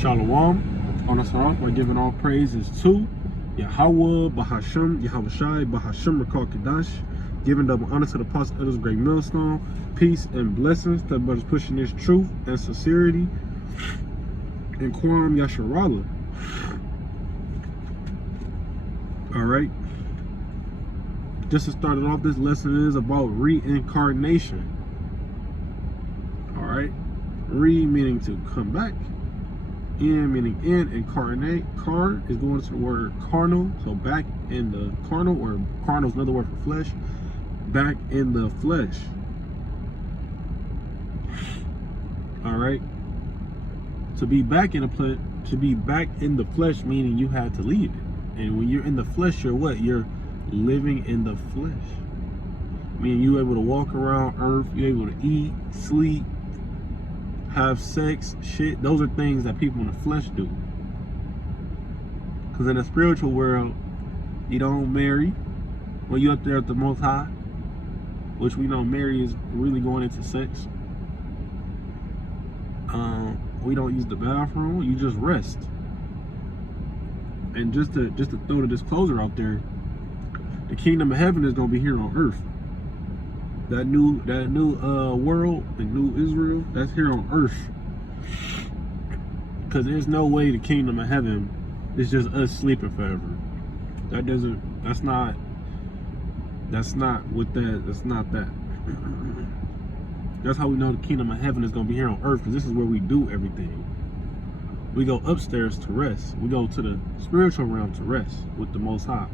Shalom. On us off by giving all praises to Yahweh, Bahasham, Yahushai, Bahasham, Rakal Kadash, giving double honor to the apostle elders, great millstone, peace and blessings to brothers pushing this truth and sincerity, and Quam Yasharala. Alright. Just to start it off, this lesson is about reincarnation. Alright. Re meaning to come back. In meaning in. Incarnate. Car is going to the word carnal. So back in the carnal, or carnal is another word for flesh. Back in the flesh. Alright. To be back in the flesh, meaning you had to leave it. And when you're in the flesh, you're what? You're living in the flesh. Meaning you're able to walk around earth, you're able to eat, sleep, have sex, shit. Those are things that people in the flesh do. Because in the spiritual world, you don't marry when you're up there at the Most High, which we know marry is really going into sex. We don't use the bathroom, you just rest. And just to throw the disclosure out there, the kingdom of heaven is gonna be here on earth. That new world, the new Israel, that's here on earth. Because there's no way the kingdom of heaven is just us sleeping forever. That's not that. That's how we know the kingdom of heaven is gonna be here on earth, because this is where we do everything. We go upstairs to rest. We go to the spiritual realm to rest with the Most High.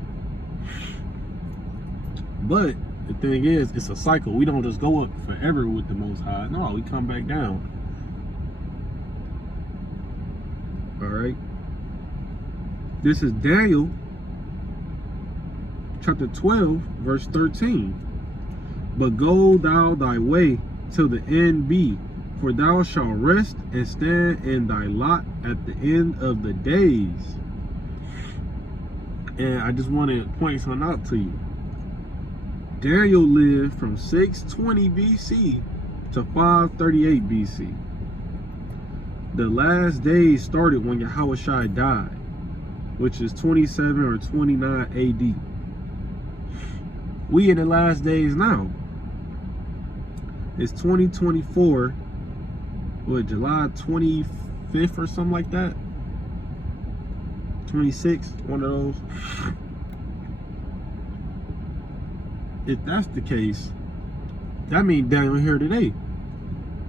But the thing is, it's a cycle. We don't just go up forever with the Most High. No, we come back down. All right. This is Daniel chapter 12, verse 13. But go thou thy way till the end be, for thou shalt rest and stand in thy lot at the end of the days. And I just want to point something out to you. Daniel lived from 620 BC to 538 BC. The last days started when Yahushai died, which is 27 or 29 AD. We in the last days now. It's 2024, what, July 25th or something like that? 26th, one of those. If that's the case, that means Daniel here today.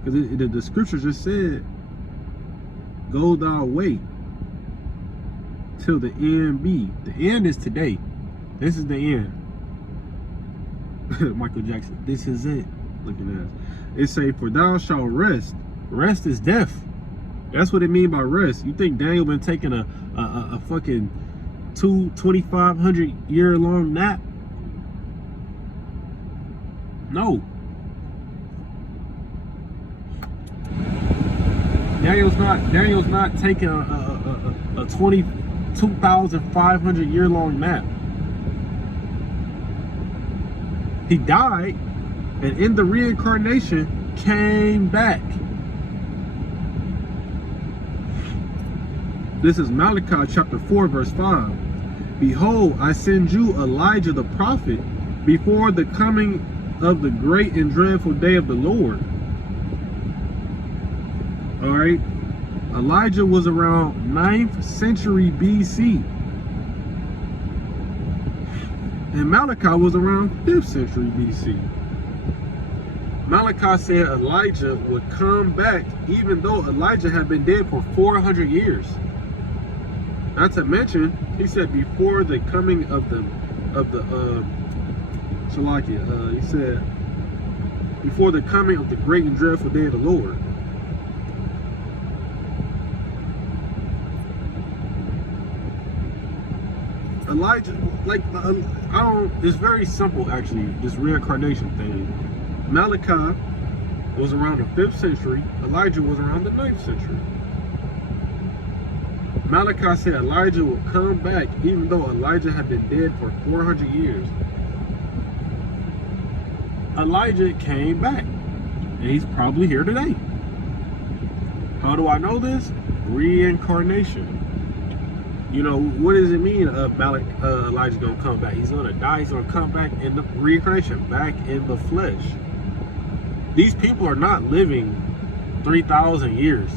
Because the scripture just said, go thou way till the end be. The end is today. This is the end. Michael Jackson, this is it. Look at that. It say, for thou shalt rest. Rest is death. That's what it mean by rest. You think Daniel been taking a fucking 2,500 year long nap? No. Daniel's not taking a 22,500 year long nap. He died, and in the reincarnation came back. This is Malachi chapter 4, verse 5. Behold, I send you Elijah the prophet before the coming of the great and dreadful day of the Lord. All right. Elijah was around 9th century BC. And Malachi was around 5th century BC. Malachi said Elijah would come back even though Elijah had been dead for 400 years. Not to mention, he said before the coming of the Shalakia, he said before the coming of the great and dreadful day of the Lord. Elijah, it's very simple actually, this reincarnation thing. Malachi was around the 5th century, Elijah was around the 9th century. Malachi said Elijah would come back even though Elijah had been dead for 400 years. Elijah came back, and he's probably here today. How do I know this? Reincarnation. You know, what does it mean Elijah's going to come back? He's going to die. He's going to come back in the reincarnation, back in the flesh. These people are not living 3,000 years.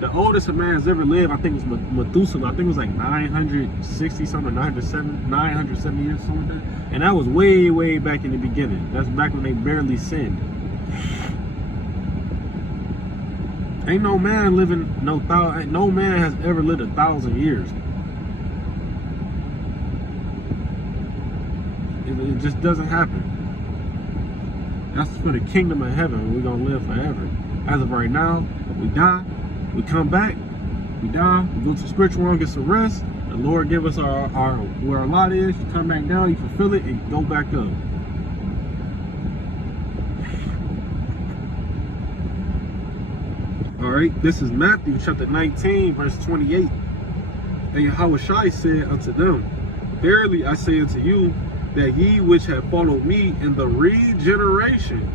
The oldest a man's ever lived, I think, was Methuselah. I think it was like 960 something, 970 years, something like that. And that was way, way back in the beginning. That's back when they barely sinned. Ain't no man living no man has ever lived 1,000 years. It just doesn't happen. That's for the kingdom of heaven. We're gonna live forever. As of right now, we die, we come back, we die, we go to the spiritual realm, get some rest. The Lord give us our where our lot is. You come back down, you fulfill it, and go back up. All right, this is Matthew chapter 19, verse 28. And Yahushua said unto them, verily I say unto you, that ye which have followed me in the regeneration,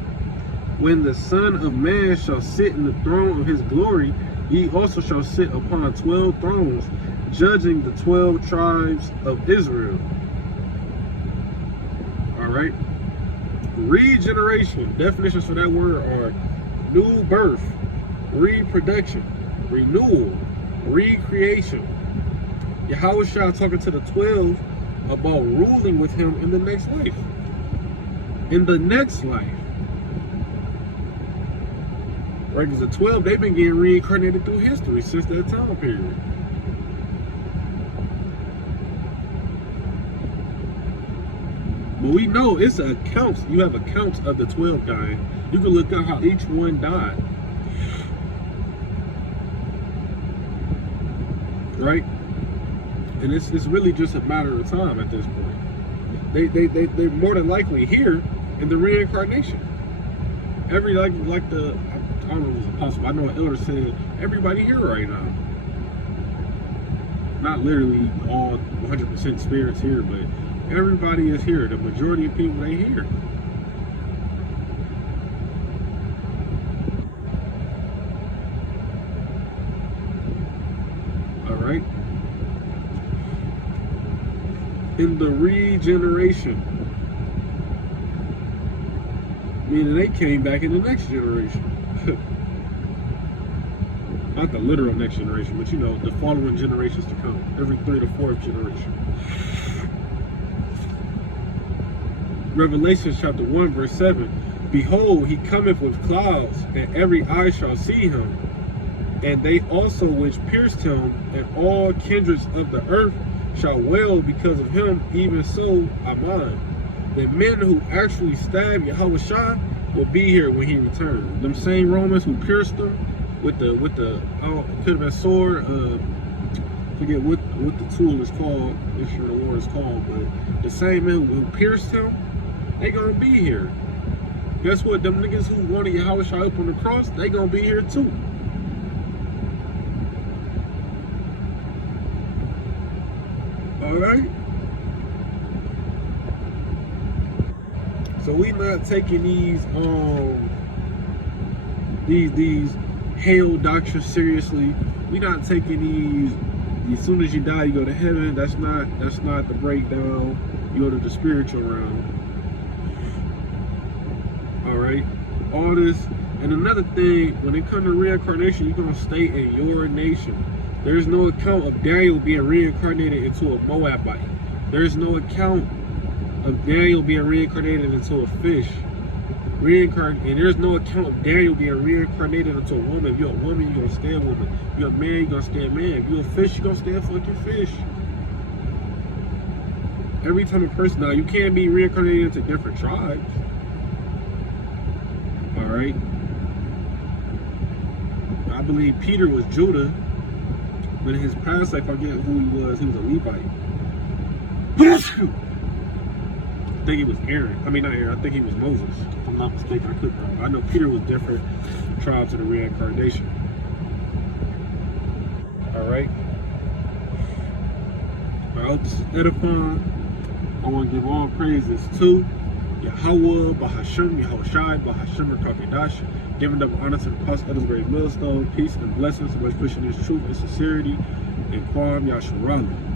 when the Son of Man shall sit in the throne of his glory, ye also shall sit upon 12 thrones, judging the 12 tribes of Israel. All right. Regeneration. Definitions for that word are new birth, reproduction, renewal, recreation. Yahushua talking to the 12 about ruling with him in the next life. In the next life. Right, because the 12, they've been getting reincarnated through history since that time period. But we know it's accounts. You have accounts of the 12 dying. You can look at how each one died. Right? And it's really just a matter of time at this point. They're more than likely here in the reincarnation. I don't know if it's possible. I know an elder said everybody here right now. Not literally all 100% spirits here, but everybody is here. The majority of people, they here. All right. In the regeneration, meaning they came back in the next generation. Not the literal next generation, but you know, the following generations to come, every 3rd or 4th generation. Revelation chapter 1 verse 7, behold, he cometh with clouds, and every eye shall see him, and they also which pierced him, and all kindreds of the earth shall wail because of him. Even so, Amen. The men who actually stabbed Yahushua will be here when he returns. Them same Romans who pierced him with the it could have been sword. Forget what the tool is called. Make sure the war is called. But the same men who pierced him, they gonna be here. Guess what? Them niggas who wanted Yahushua up on the cross, they gonna be here too. All right. So we not taking these hell doctrines seriously. We not taking these. As soon as you die, you go to heaven. That's not the breakdown. You go to the spiritual realm. All right. All this. And another thing, when it comes to reincarnation, you're gonna stay in your nation. There's no account of Daniel being reincarnated into a Moabite. There's no account of Daniel being reincarnated into a fish. And there's no account of Daniel being reincarnated into a woman. If you're a woman, you're gonna stay a woman. If you're a man, you're gonna stay a man. If you're a fish, you're gonna stay a fucking fish. Every time a person, now you can't be reincarnated into different tribes. All right. I believe Peter was Judah. But in his past, I forget who he was. He was a Levite. I think he was Aaron. I mean, not Aaron. I think he was Moses. If I'm not mistaken, I couldn't remember. I know Peter was different tribes of the reincarnation. All right. I hope this is edifying. I want to give all praises to Yahweh, Bahasham, Yahushai, Bahasham, Rakamidash, giving double honor to the apostle of this great millstone, peace and blessings, so much pushing this truth and sincerity, and Kwam Yasharala.